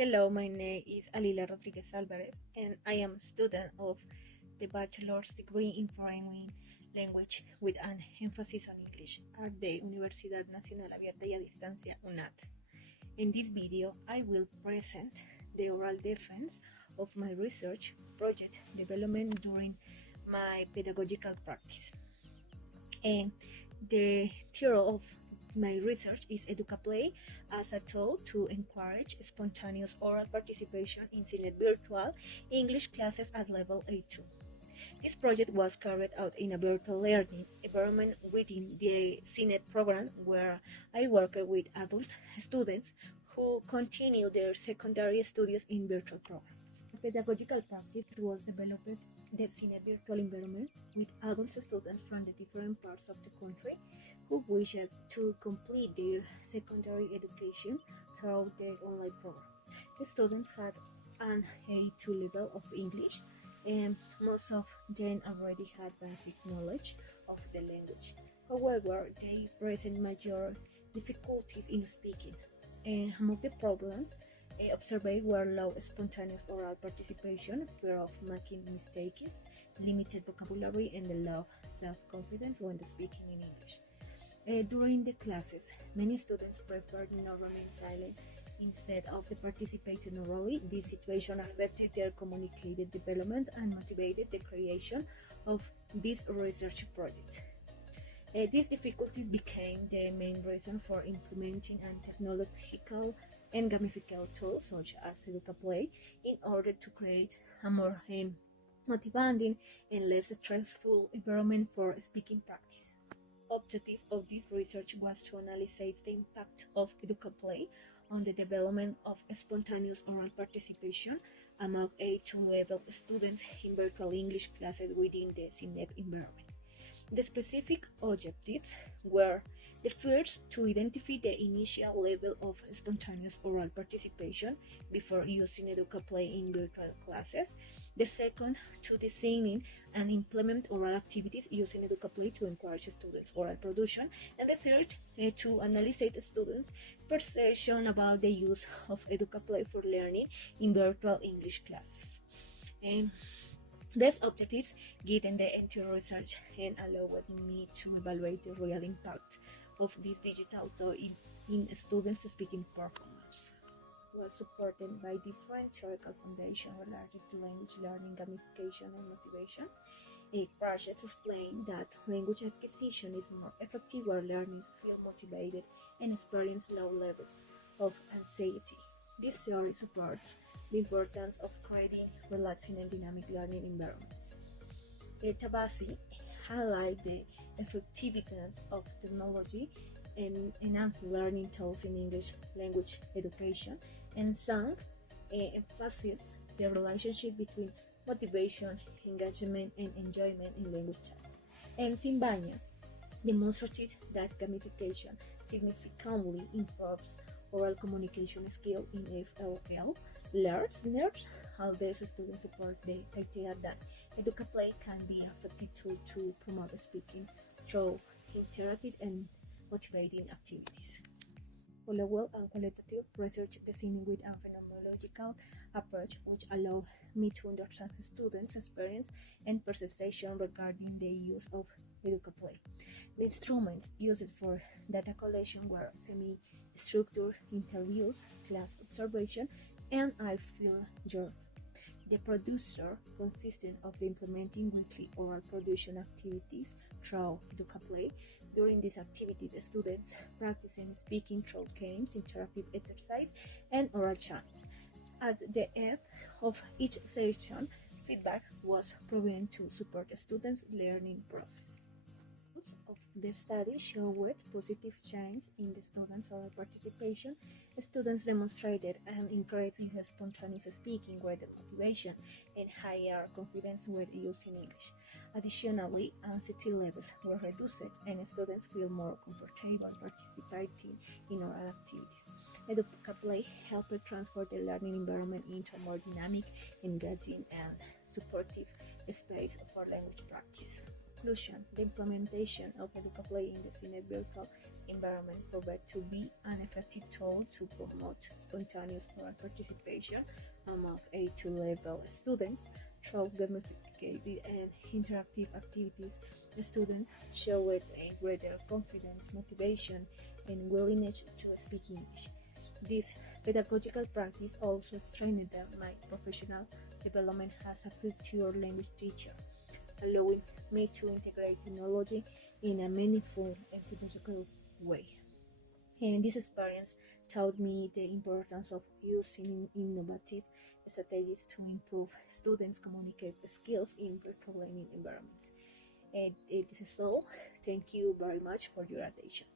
Hello, my name is Alila Rodriguez Alvarez, and I am a student of the bachelor's degree in foreign language with an emphasis on English at the Universidad Nacional Abierta y a Distancia UNAD. In this video, I will present the oral defense of my research project development during my pedagogical practice. And the title of my research is Educaplay as a tool to encourage spontaneous oral participation in SINEP virtual English classes at level A2. This project was carried out in a virtual learning environment within the SINEP program, where I worked with adult students who continue their secondary studies in virtual programs. Pedagogical practice was developed in the SINEP virtual environment with adult students from the different parts of the country who wishes to complete their secondary education through the online program. The students had an A2 level of English, and most of them already had basic knowledge of the language. However, they present major difficulties in speaking, and among the problems observed were low spontaneous oral participation, fear of making mistakes, limited vocabulary, and the low self-confidence when speaking in English. During the classes, many students preferred not remain silent instead of participating orally. This situation affected their communicative development and motivated the creation of this research project. These difficulties became the main reason for implementing a technological and gamifical tools such as Educaplay in order to create a more motivating and less stressful environment for speaking practice. Objective of this research was to analyze the impact of Educaplay on the development of spontaneous oral participation among A2 level students in virtual English classes within the SINEP environment. The specific objectives were the first, to identify the initial level of spontaneous oral participation before using Educaplay in virtual classes. The second, to design and implement oral activities using Educaplay to encourage students' oral production. And the third, to analyze the students' perception about the use of Educaplay for learning in virtual English classes. These objectives guided the entire research and allowed me to evaluate the real impact of this digital tool in students' speaking performance. Was supported by different theoretical foundations related to language learning, gamification, and motivation. Projects explain that language acquisition is more effective where learners feel motivated and experience low levels of anxiety. This theory supports the importance of creating relaxing and dynamic learning environments. Tabasi highlights the effectiveness of technology and enhanced learning tools in English language education, and Sang emphasizes the relationship between motivation, engagement, and enjoyment in language chat. And Simbanya demonstrated that gamification significantly improves oral communication skill in FLL learners. How these students support the idea that Educaplay can be an effective tool to promote speaking through interactive and motivating activities. Follow-up and qualitative research designed with a phenomenological approach, which allow me to understand students' experience and perception regarding the use of Educaplay. The instruments used for data collection were semi-structured interviews, class observation, and I Feel Journal. The producer consisted of implementing weekly oral production activities through Educaplay. During this activity, the students practicing speaking through games, interactive exercise, and oral chants. At the end of each session, feedback was proven to support the students' learning process. Of the study showed positive change in the students' oral participation. Students demonstrated an increase in spontaneous speaking, greater motivation, and higher confidence when using English. Additionally, anxiety levels were reduced, and students feel more comfortable participating in oral activities. Educaplay helped transform the learning environment into a more dynamic, engaging, and supportive space for language practice. Conclusion: the implementation of Educaplay in the SINEP virtual environment proved to be an effective tool to promote spontaneous oral participation among A2 level students. Through gamified and interactive activities, the students showed a greater confidence, motivation, and willingness to speak English. This pedagogical practice also strengthened my professional development as a future language teacher, allowing me to integrate technology in a meaningful and pedagogical way. And this experience taught me the importance of using innovative strategies to improve students' communicate skills in virtual learning environments. And this is all. Thank you very much for your attention.